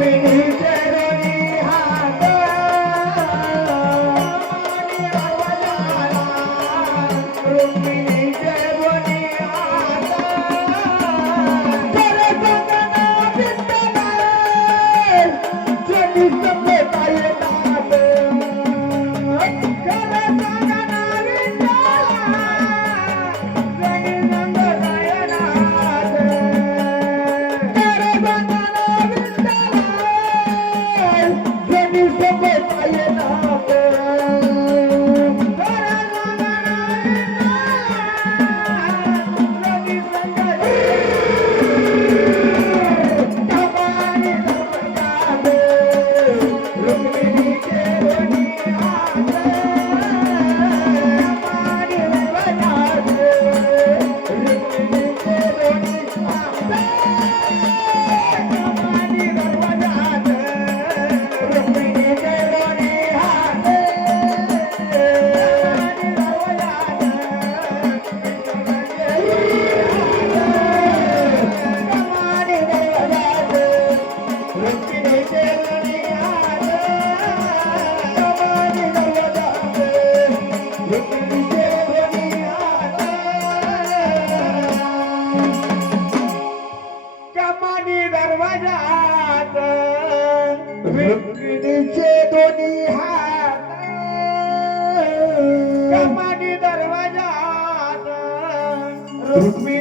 me. वरात विक्रीचे दोन्ही हात. कमानी दरवाजात. रुक्मी